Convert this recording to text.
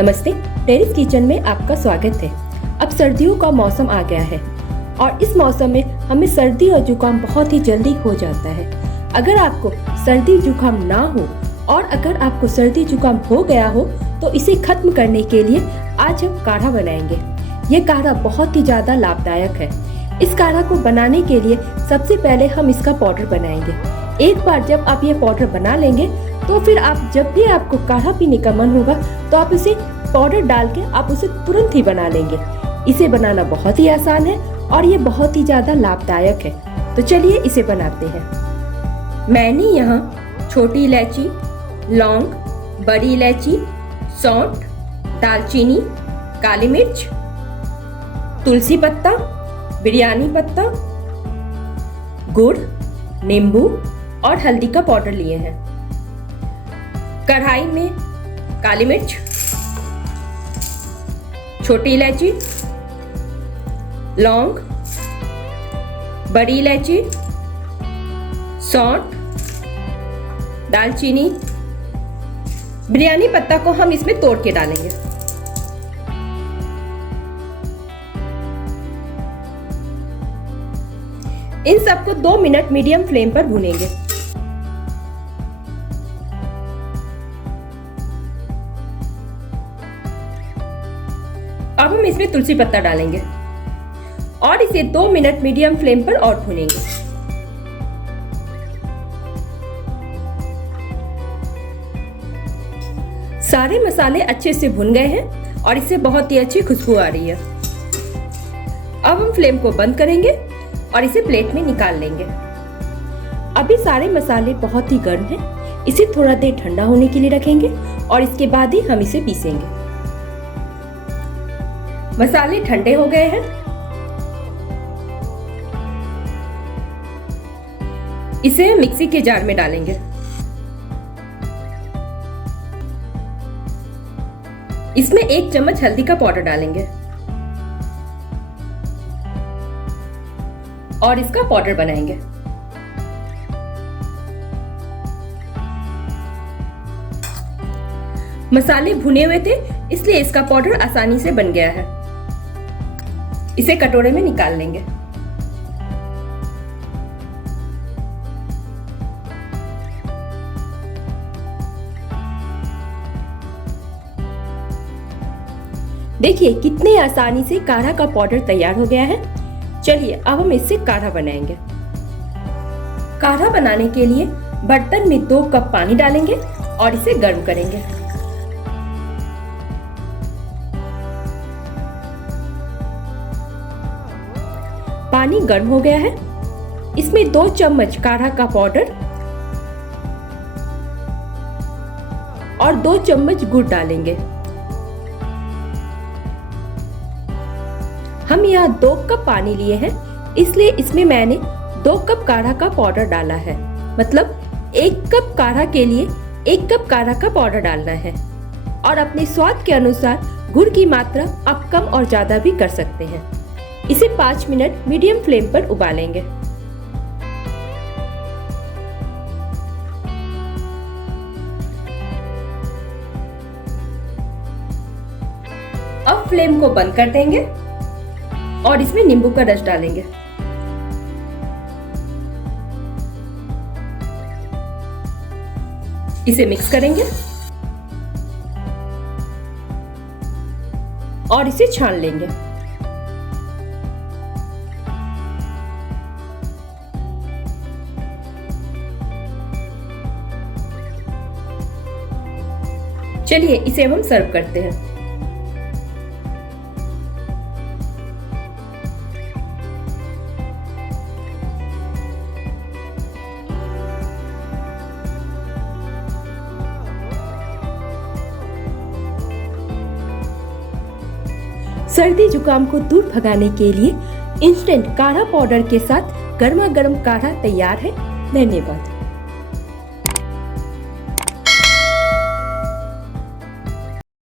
नमस्ते, terrace kitchen में आपका स्वागत है। अब सर्दियों का मौसम आ गया है और इस मौसम में हमें सर्दी और जुकाम बहुत ही जल्दी हो जाता है। अगर आपको सर्दी जुकाम ना हो और अगर आपको सर्दी जुकाम हो गया हो तो इसे खत्म करने के लिए आज हम काढ़ा बनाएंगे। ये काढ़ा बहुत ही ज़्यादा लाभदायक है। इस काढ़ा को बनाने के लिए सबसे पहले हम इसका पाउडर बनाएंगे। एक बार जब आप ये पाउडर बना लेंगे तो फिर आप जब भी आपको काढ़ा पीने का मन होगा तो आप इसे पाउडर डाल के आप उसे तुरंत ही बना लेंगे। इसे बनाना बहुत ही आसान है और ये बहुत ही ज़्यादा लाभदायक है। तो चलिए इसे बनाते हैं। मैंने यहाँ छोटी इलायची, लौंग, बड़ी इलायची, सौंठ, दालचीनी, काली मिर्च, तुलसी पत्ता, बिरयानी पत्ता, गुड़, नींबू और हल्दी का पाउडर लिए हैं। कढ़ाई में काली मिर्च, छोटी इलायची, लौंग, बड़ी इलायची, सौंठ, दालचीनी, बिरयानी पत्ता को हम इसमें तोड़ के डालेंगे। इन सबको 2 मिनट मीडियम फ्लेम पर भूनेंगे। अब हम इसमें तुलसी पत्ता डालेंगे और इसे 2 मिनट मीडियम फ्लेम पर और भूनेंगे। सारे मसाले अच्छे से भुन गए हैं और इससे बहुत ही अच्छी खुशबू आ रही है। अब हम फ्लेम को बंद करेंगे और इसे प्लेट में निकाल लेंगे। अभी सारे मसाले बहुत ही गर्म हैं। इसे थोड़ा देर ठंडा होने के लिए रखेंगे और इसके बाद ही हम इसे पीसेंगे। मसाले ठंडे हो गए हैं। इसे मिक्सी के जार में डालेंगे। इसमें 1 चम्मच हल्दी का पाउडर डालेंगे और इसका पाउडर बनाएंगे। मसाले भुने हुए थे इसलिए इसका पाउडर आसानी से बन गया है। इसे कटोरे में निकाल लेंगे। देखिए कितने आसानी से काढ़ा का पाउडर तैयार हो गया है। चलिए अब हम इससे काढ़ा बनाएंगे। काढ़ा बनाने के लिए बर्तन में 2 कप पानी डालेंगे और इसे गर्म करेंगे। पानी गर्म हो गया है। इसमें 2 चम्मच काढ़ा का पाउडर और 2 चम्मच गुड़ डालेंगे। हम यहाँ 2 कप पानी लिए हैं इसलिए इसमें मैंने 2 कप काढ़ा का पाउडर डाला है। मतलब 1 कप काढ़ा के लिए 1 कप काढ़ा का पाउडर डालना है और अपने स्वाद के अनुसार गुड़ की मात्रा आप कम और ज्यादा भी कर सकते हैं। इसे 5 मिनट मीडियम फ्लेम पर उबालेंगे। अब फ्लेम को बंद कर देंगे और इसमें नींबू का रस डालेंगे। इसे मिक्स करेंगे और इसे छान लेंगे। चलिए इसे हम सर्व करते हैं। सर्दी जुकाम को दूर भगाने के लिए इंस्टेंट काढ़ा पाउडर के साथ गर्मा गर्म काढ़ा तैयार है। धन्यवाद।